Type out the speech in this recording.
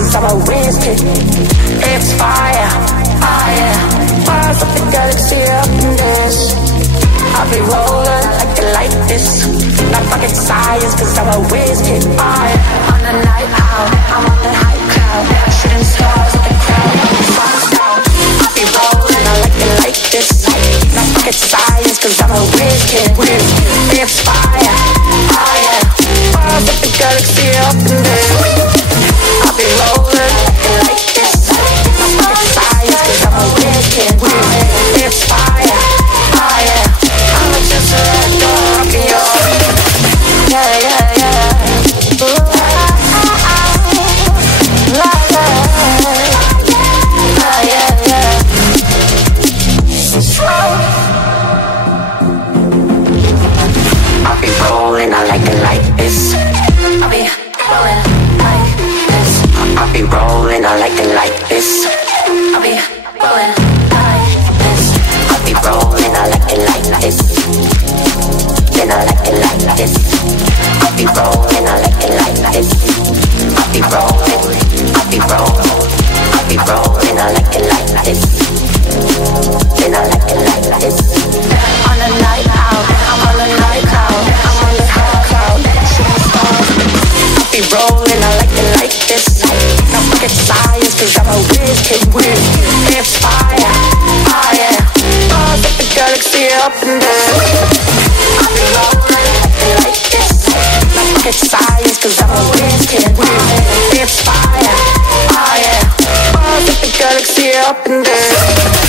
cause I'm a whiz kid. It's fire, fire. Bars up the galaxy up in this. I'll be rolling like a like this. Not fucking science cause I'm a whiz kid. Fire. On the night out, I'm on the high cloud. Shooting stars at the crowd. I'll be rolling, I like it like this. Not fucking science cause I'm a whiz kid. It's fire, fire. Bars up the galaxy up in this. I'll be rolling like this. Not fucking science cause I'm a whiz kid. It's fire, fire. I'm just a dog in your. Yeah, yeah, yeah. Ooh, yeah, yeah. I'll be rolling, I like it like this. I'll be rolling like this. I'll be rolling, I like it like this. I'll be rolling like this. I'll be rolling, I like it like this. Then I like it like this. I'll be rolling, I like it like this. I'll be rolling, I'll be rolling. I'll be rolling, I like it like this. Then I like it like this. On the night out, I'm on the night cloud. I'm on the high cloud, shooting stars. I'll be rolling, I like it like this. Not fucking science, cause I'm a whiz kid. It's fire, fire. Bars up the galaxy up in there. I'll be rolling like this. Not fucking science, cause I'm a whiz kid. It's fire, fire. Bars up the galaxy up in there.